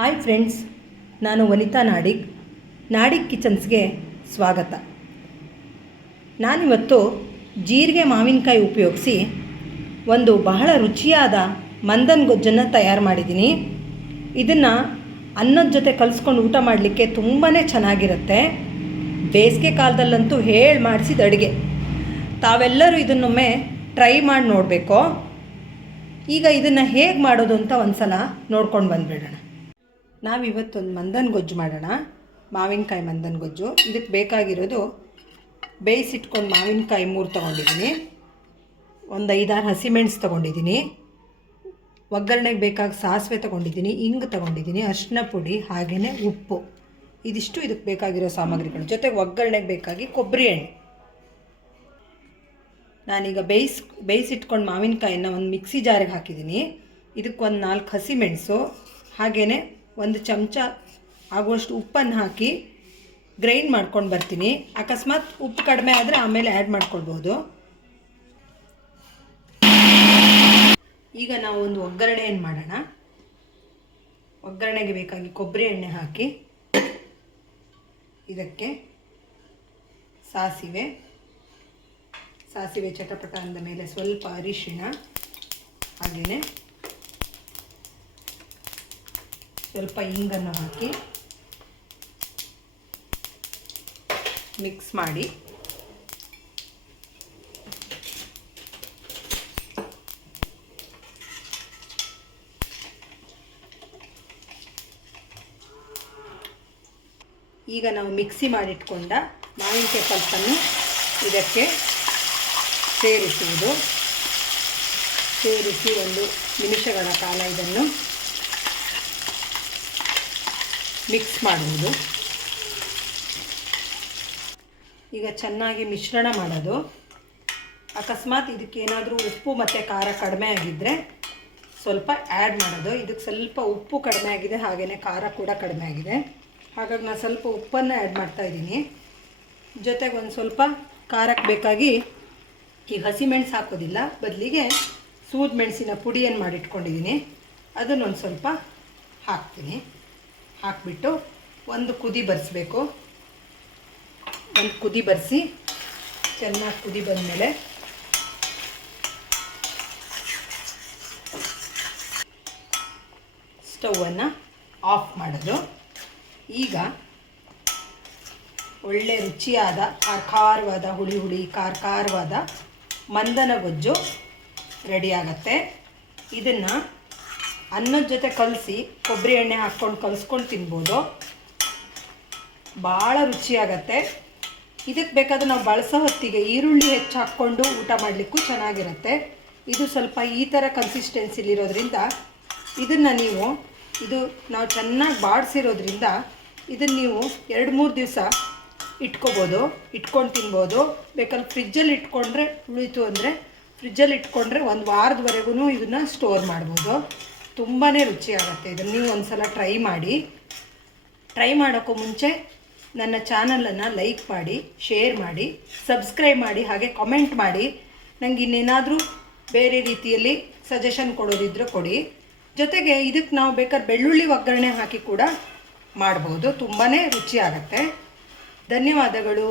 Hi friends ನಾನು ವನಿತಾ ನಾಡಿಗ್. ನಾಡಿಗ್ ಕಿಚನ್ಸ್ಗೆ ಸ್ವಾಗತ. ನಾನಿವತ್ತು ಜೀರಿಗೆ ಮಾವಿನಕಾಯಿ ಉಪಯೋಗಿಸಿ ಒಂದು ಬಹಳ ರುಚಿಯಾದ ಮಂದನ್ ಗೊಜ್ಜನ್ನು ತಯಾರು ಮಾಡಿದ್ದೀನಿ ಇದನ್ನು ಅನ್ನದ ಜೊತೆ ಕಲಿಸ್ಕೊಂಡು ಊಟ ಮಾಡಲಿಕ್ಕೆ ತುಂಬಾ ಚೆನ್ನಾಗಿರುತ್ತೆ. ಬೇಸಿಗೆ ಕಾಲದಲ್ಲಂತೂ ಹೇಳಿ ಮಾಡಿಸಿದ ಅಡುಗೆ. ತಾವೆಲ್ಲರೂ ಇದನ್ನೊಮ್ಮೆ ಟ್ರೈ ಮಾಡಿ ನೋಡಬೇಕು. ಈಗ ಇದನ್ನು ಹೇಗೆ ಮಾಡೋದು ಅಂತ ಒಂದು ಸಲ ನೋಡ್ಕೊಂಡು ಬಂದುಬಿಡೋಣ. ನಾವಿವತ್ತೊಂದು ಮಂದನ್ ಗೊಜ್ಜು ಮಾಡೋಣ. ಮಾವಿನಕಾಯಿ ಮಂದನ್ ಗೊಜ್ಜು. ಇದಕ್ಕೆ ಬೇಕಾಗಿರೋದು ಬೇಯಿಸಿಟ್ಕೊಂಡು ಮಾವಿನಕಾಯಿ ಮೂರು ತೊಗೊಂಡಿದ್ದೀನಿ. ಒಂದು ಐದಾರು ಹಸಿಮೆಣಸು ತೊಗೊಂಡಿದ್ದೀನಿ. ಒಗ್ಗರಣೆಗೆ ಬೇಕಾಗಿ ಸಾಸಿವೆ ತೊಗೊಂಡಿದ್ದೀನಿ. ಇಂಗು ತೊಗೊಂಡಿದ್ದೀನಿ. ಅರಿಶಿನ ಪುಡಿ ಹಾಗೆಯೇ ಉಪ್ಪು. ಇದಿಷ್ಟು ಇದಕ್ಕೆ ಬೇಕಾಗಿರೋ ಸಾಮಗ್ರಿಗಳು. ಜೊತೆಗೆ ಒಗ್ಗರಣೆಗೆ ಬೇಕಾಗಿ ಕೊಬ್ಬರಿ ಎಣ್ಣೆ. ನಾನೀಗ ಬೇಯಿಸ್, ಬೇಯಿಸಿಟ್ಕೊಂಡು ಮಾವಿನಕಾಯಿನ ಒಂದು ಮಿಕ್ಸಿ ಜಾರಿಗೆ ಹಾಕಿದ್ದೀನಿ. ಇದಕ್ಕೆ ಒಂದು ನಾಲ್ಕು ಹಸಿಮೆಣಸು ಹಾಗೆಯೇ ಒಂದು ಚಮಚ ಆಗುವಷ್ಟು ಉಪ್ಪನ್ನು ಹಾಕಿ ಗ್ರೈಂಡ್ ಮಾಡ್ಕೊಂಡು ಬರ್ತೀನಿ. ಅಕಸ್ಮಾತ್ ಉಪ್ಪು ಕಡಿಮೆ ಆದರೆ ಆಮೇಲೆ ಆ್ಯಡ್ ಮಾಡ್ಕೊಳ್ಬೋದು. ಈಗ ನಾವು ಒಂದು ಒಗ್ಗರಣೆಯನ್ನು ಮಾಡೋಣ. ಒಗ್ಗರಣೆಗೆ ಬೇಕಾಗಿ ಕೊಬ್ಬರಿ ಎಣ್ಣೆ ಹಾಕಿ ಇದಕ್ಕೆ ಸಾಸಿವೆ. ಸಾಸಿವೆ ಚಟಪಟ ಅಂದ ಮೇಲೆ ಸ್ವಲ್ಪ ಅರಿಶಿಣ, ಹಾಗೆಯೇ ಸ್ವಲ್ಪ ಇಂಗನ್ನು ಹಾಕಿ ಮಿಕ್ಸ್ ಮಾಡಿ. ಈಗ ನಾವು ಮಿಕ್ಸಿ ಮಾಡಿಟ್ಕೊಂಡ ಮಾವಿನಕಾಯಿ ಪಲ್ಪನ್ನು ಇದಕ್ಕೆ ಸೇರಿಸುವುದು. ಸೇರಿಸಿ ಒಂದು ನಿಮಿಷಗಳ ಕಾಲ ಇದನ್ನು ಮಿಕ್ಸ್ ಮಾಡುವುದು. ಈಗ ಚೆನ್ನಾಗಿ ಮಿಶ್ರಣ ಮಾಡೋದು. ಅಕಸ್ಮಾತ್ ಇದಕ್ಕೇನಾದರೂ ಉಪ್ಪು ಮತ್ತು ಖಾರ ಕಡಿಮೆ ಆಗಿದ್ದರೆ ಸ್ವಲ್ಪ ಆ್ಯಡ್ ಮಾಡೋದು. ಇದಕ್ಕೆ ಸ್ವಲ್ಪ ಉಪ್ಪು ಕಡಿಮೆ ಆಗಿದೆ ಹಾಗೆಯೇ ಖಾರ ಕೂಡ ಕಡಿಮೆ ಆಗಿದೆ. ಹಾಗಾಗಿ ನಾನು ಸ್ವಲ್ಪ ಉಪ್ಪನ್ನು ಆ್ಯಡ್ ಮಾಡ್ತಾಯಿದ್ದೀನಿ ಜೊತೆಗೆ ಒಂದು ಸ್ವಲ್ಪ ಖಾರಕ್ಕೆ ಬೇಕಾಗಿ ಈ ಹಸಿಮೆಣಸು ಹಾಕೋದಿಲ್ಲ. ಬದಲಿಗೆ ಸೂದ್ ಮೆಣಸಿನ ಪುಡಿಯನ್ನು ಮಾಡಿಟ್ಕೊಂಡಿದ್ದೀನಿ. ಅದನ್ನೊಂದು ಸ್ವಲ್ಪ ಹಾಕ್ತೀನಿ. ಹಾಕಿಬಿಟ್ಟು ಒಂದು ಕುದಿ ಬರೆಸ್ಬೇಕು. ಒಂದು ಕುದಿ ಬರೆಸಿ ಚೆನ್ನಾಗಿ ಕುದಿ ಬಂದಮೇಲೆ ಸ್ಟವನ್ನು ಆಫ್ ಮಾಡೋದು. ಈಗ ಒಳ್ಳೆ ರುಚಿಯಾದ ಖಾರವಾದ ಹುಳಿ ಹುಳಿ ಖಾರ ಖಾರವಾದ ಮಂದನ ಗೊಜ್ಜು ರೆಡಿಯಾಗತ್ತೆ ಇದನ್ನು ಅನ್ನದ ಜೊತೆ ಕಲಸಿ ಕೊಬ್ಬರಿ ಎಣ್ಣೆ ಹಾಕ್ಕೊಂಡು ಕಲಿಸ್ಕೊಂಡು ತಿನ್ಬೋದು. ಭಾಳ ರುಚಿಯಾಗತ್ತೆ. ಇದಕ್ಕೆ ಬೇಕಾದ್ರೆ ನಾವು ಬಳಸೋ ಹೊತ್ತಿಗೆ ಈರುಳ್ಳಿ ಹೆಚ್ಚು ಹಾಕ್ಕೊಂಡು ಊಟ ಮಾಡಲಿಕ್ಕೂ ಚೆನ್ನಾಗಿರುತ್ತೆ. ಇದು ಸ್ವಲ್ಪ ಈ ಥರ ಕನ್ಸಿಸ್ಟೆನ್ಸಿಲಿರೋದ್ರಿಂದ ಇದನ್ನು ನೀವು, ಇದು ನಾವು ಚೆನ್ನಾಗಿ ಬಾಡಿಸಿರೋದ್ರಿಂದ ಇದನ್ನು ನೀವು ಎರಡು ಮೂರು ದಿವಸ ಇಟ್ಕೋಬೋದು, ಇಟ್ಕೊಂಡು ತಿನ್ಬೋದು. ಬೇಕಾದ್ರೆ ಫ್ರಿಜ್ಜಲ್ಲಿ ಇಟ್ಕೊಂಡ್ರೆ ಉಳಿತು ಅಂದರೆ ಫ್ರಿಜ್ಜಲ್ಲಿ ಇಟ್ಕೊಂಡ್ರೆ ಒಂದು ವಾರದವರೆಗೂ ಇದನ್ನು ಸ್ಟೋರ್ ಮಾಡ್ಬೋದು. ತುಂಬಾ ರುಚಿಯಾಗುತ್ತೆ. ಇದನ್ನು ನೀವು ಒಂದು ಸಲ ಟ್ರೈ ಮಾಡಿ. ಟ್ರೈ ಮಾಡೋಕ್ಕೂ ಮುಂಚೆ ನನ್ನ ಚಾನಲನ್ನು ಲೈಕ್ ಮಾಡಿ ಶೇರ್ ಮಾಡಿ ಸಬ್ಸ್ಕ್ರೈಬ್ ಮಾಡಿ, ಹಾಗೆ ಕಾಮೆಂಟ್ ಮಾಡಿ. ನನಗೆ ಇನ್ನೇನಾದರೂ ಬೇರೆ ರೀತಿಯಲ್ಲಿ ಸಜೆಷನ್ ಕೊಡೋದಿದ್ರೆ ಕೊಡಿ. ಜೊತೆಗೆ ಇದಕ್ಕೆ ನಾವು ಬೇಕಾದ್ರೆ ಬೆಳ್ಳುಳ್ಳಿ ಒಗ್ಗರಣೆ ಹಾಕಿ ಕೂಡ ಮಾಡ್ಬೋದು. ತುಂಬಾ ರುಚಿಯಾಗತ್ತೆ. ಧನ್ಯವಾದಗಳು.